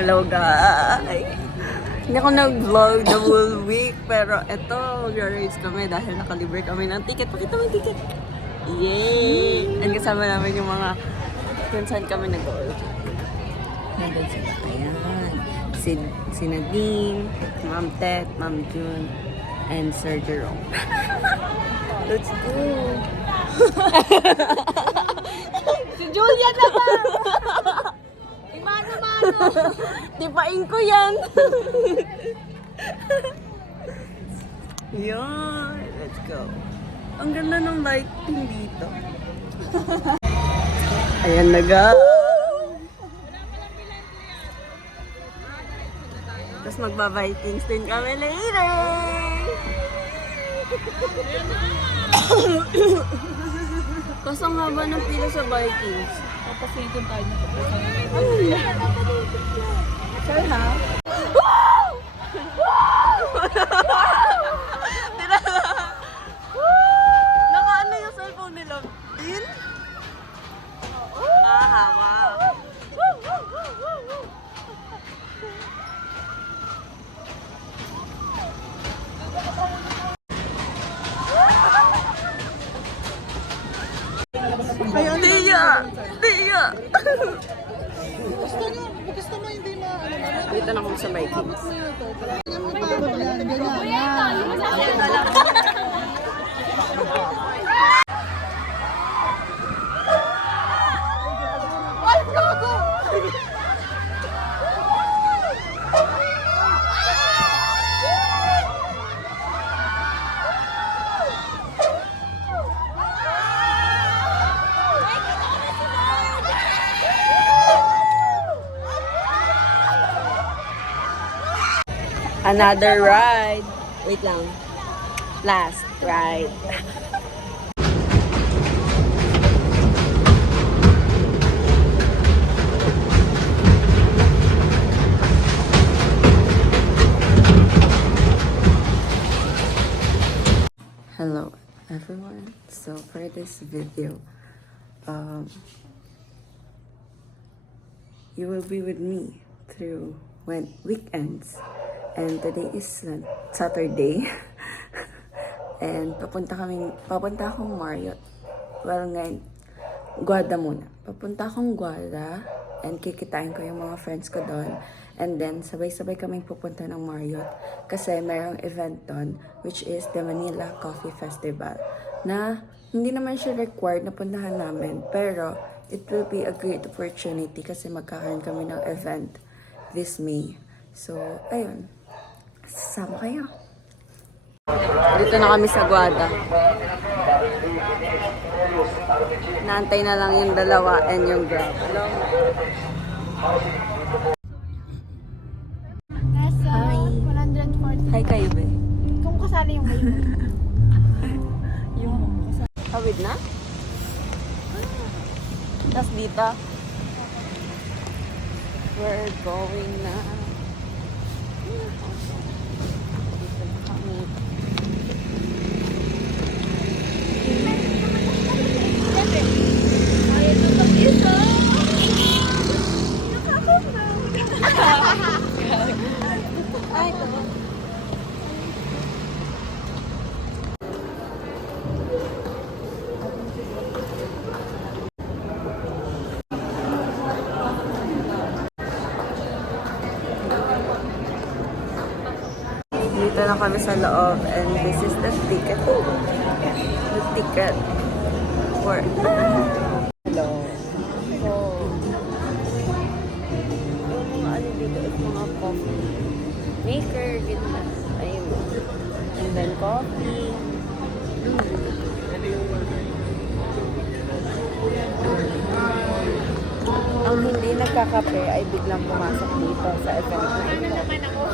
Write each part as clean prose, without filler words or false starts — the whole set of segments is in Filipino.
Hello guys! Hindi ako nag-vlog the whole week, pero eto, mag-race kami dahil nakalibre kami ng ticket. Pakita mo yung ticket! Yay! And kasama namin yung mga kung saan kami nag-go. Nandun sila. Ayan. Si Nadine, Ma'am Tet, Ma'am June, and Sir Jerome. Let's go! Si Julia naman! Mano-mano! Dipain ko yan! Yan! Let's go! Ang ganda ng lighting dito. Ayan na ga! Tapos magba-Vikings din kami later! Kasi ang haba ng pila sa Vikings. Papasitin tayo na Sure ha? Naka-ano yung cellphone nila? In? Wow. Tiya! Gusto mo hindi Dito na kami sa Vikings. Another ride. Wait lang. Last ride. Hello everyone. So for this video, you will be with me through weekends. And today is Saturday. And papunta akong Marriott. Well, ngayon, Guada muna. Papunta akong Guada. And kikitain ko yung mga friends ko doon. And then, sabay-sabay kaming pupunta ng Marriott. Kasi mayroong event doon, which is the Manila Coffee Festival. Na hindi naman siya required na puntahan namin. Pero, it will be a great opportunity kasi magkakaroon kami ng event this May. So, ayun. Sasama kayo. Dito na kami sa Guada. Naantay na lang yung dalawa and yung Grab. Hello. Nasa 140. Hi kayo, be. Kung kasali yung kayo. Yung hawid na? Tapos dito. We're going na. Dito na kami sa loob and this is the ticket. The ticket for... Hello. So, yung mga ano dito is mga coffee maker, ganyan. Ayun. And then coffee. Ang hindi nagkakape ay biglang pumasok dito sa event na ito. Naman ako.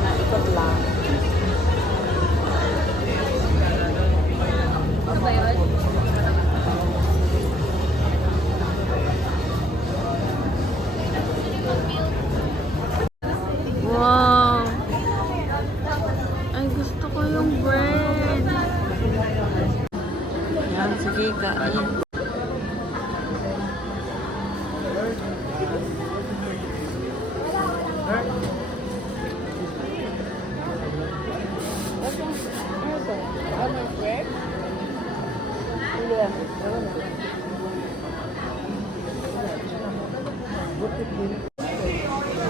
Naikot lang. Ano ba yun? Wow! Ay, gusto ko yung bread. Okay, kain.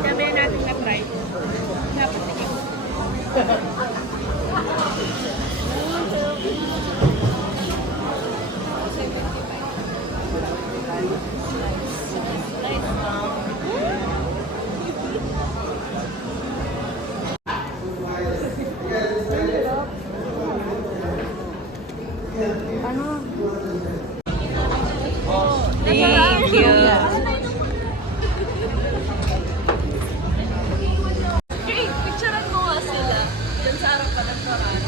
Gabi natin na-try. Dapat tingin. Thank you. Picturean mo nga sila. Diyan sa harap ka ng paraan.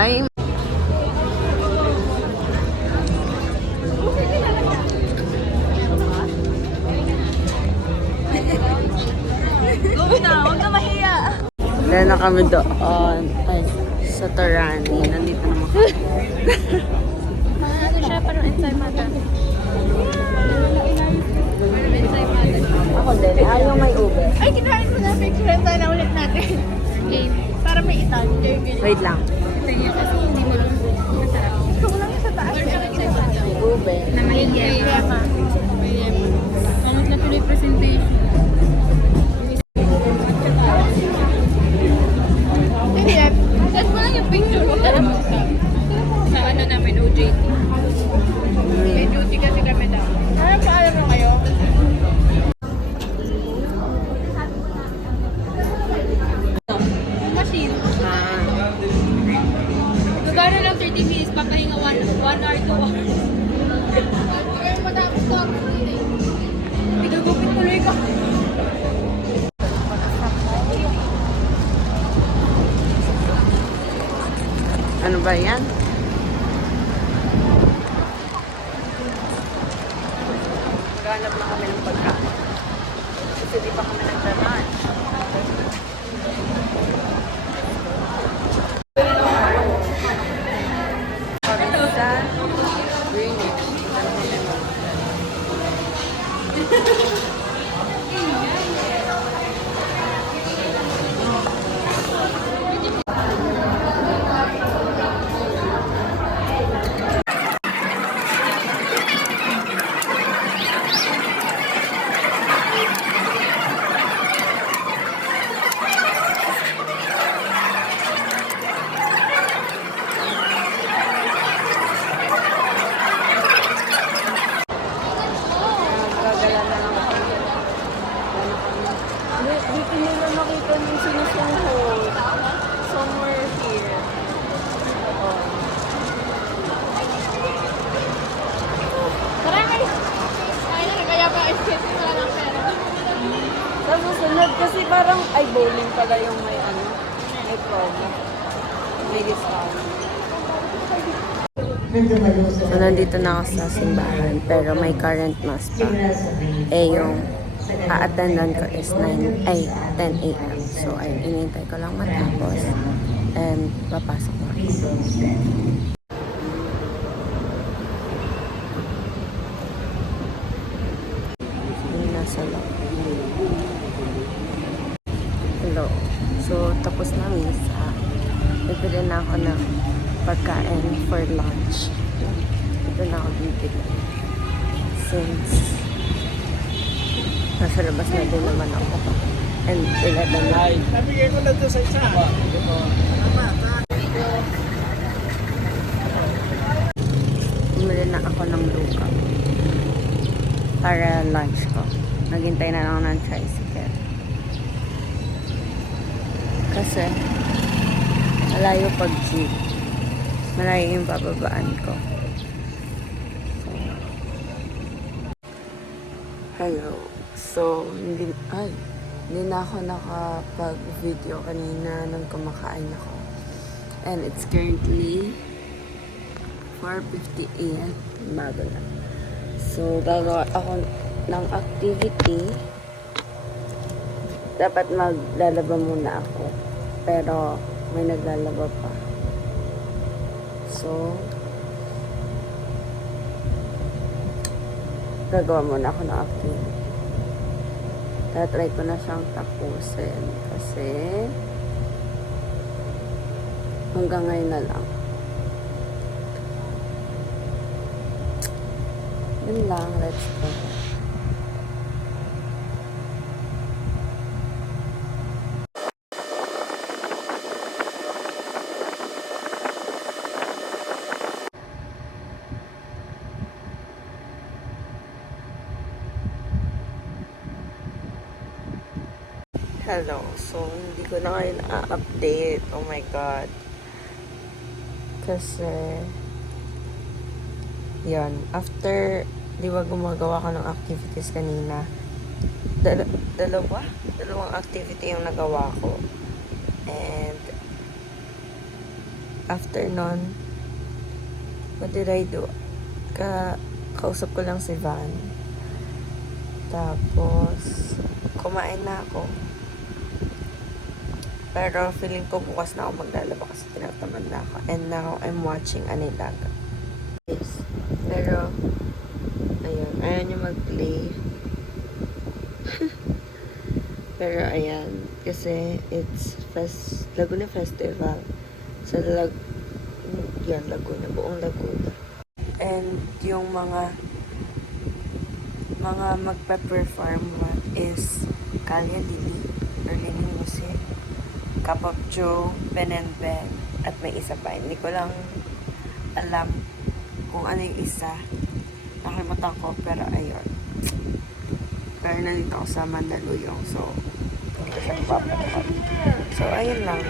Ay, Go na, huwag na mahiya. dahil na kami doon. Ay, sa Torani. Nandito naman kami. Ano siya, parang ensaymada. Parang ensaymada. Ako din. Ayaw may ube. Ay, kinain mo na. Picture tayo na ulit natin. Game. Para may itan. Wait lang. Tingnan kasi hindi mo lang masarap. Gusto ko lang yung sa taas. Parang ensaymada. Ube. Na may yema. May yema. Pangit na tuloy presentation. Hindi. Send mo lang yung picture. Huwag ka na mag-stop. Sa ano namin, OJT. May duty kasi kami daw. Ano pa alam mo kayo? Yung machine. Gagana lang 30 minutes, papahinga 1 hour, 2 hours. Kaya matapos ko. Igagupit tuloy ko. Ano ba yan? Maghanap na kami ng pagkain. Kasi di pa kami nagda-lunch. Pagkita, Greenwich. Gagala na lang kami. Dito nila makita yung sinusuhod. Somewhere here. Oh. Tara guys! Ay na, kaya pa isip wala ng pera. Sa susunod kasi parang ay bowling pala yung may ano, may promo. May discount. So nandito na ako sa simbahan pero may current mass pa. Eh yung a-attendan ko is 10 a.m. So ay inintay ko lang matapos and papasok na ako. Yung nasa loob. Hello. So, tapos na misa. Bibili na ako ng pagkain for lunch. Ito na ako bibili. Since nasa labas na din naman ako. And 11 na. Nabigay ko na ito sa isa. Bumili na ako ng luka. Para lunch ko. Naghintay na lang ng tricycle. Kasi malayo pag jeep. Malayo yung bababaan ko. So, hello. So, hindi na ako nakapag-video kanina nung kumakain ako. And it's currently 4:50 a.m. Umaga na. So, gagawa ako ng activity. Dapat maglalaba muna ako. Pero, may naglalaba pa. So, gagawa muna ako ng activity. Try ko na siyang tapusin kasi hanggang ngayon na lang. Yun lang, let's go. Hello. So, hindi ko na ngayon update. Oh my God. Kasi, yan. After, di ba gumagawa ko ng activities kanina? Dalawang activity yung nagawa ko. And, after nun, what did I do? Kausap ko lang si Van. Tapos, kumain na ako. Pero feeling ko bukas na ako maglalaba kasi tinatamad na ako. And now, I'm watching Anilaga. Yes. Pero, ayun. Ayaw niya mag-play. Pero, ayan. Kasi, it's Laguna Festival. Sa Laguna. Buong Laguna. And, yung mga magpa-perform is Kalya Lili, Erlene Music, Kapap Joe, Ben and Ben, at may isa pa. Hindi ko lang alam kung ano yung isa. Nakalimutan ko, pero ayun. Pero nandito ako sa Mandaluyong, so hindi ko siya mapapapap. So, ayun lang.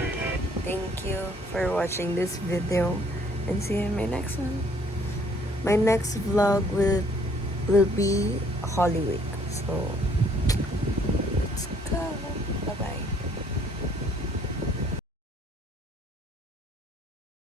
Thank you for watching this video, and see you in my next one. My next vlog will be Holy Week. So, let's go. Bye-bye.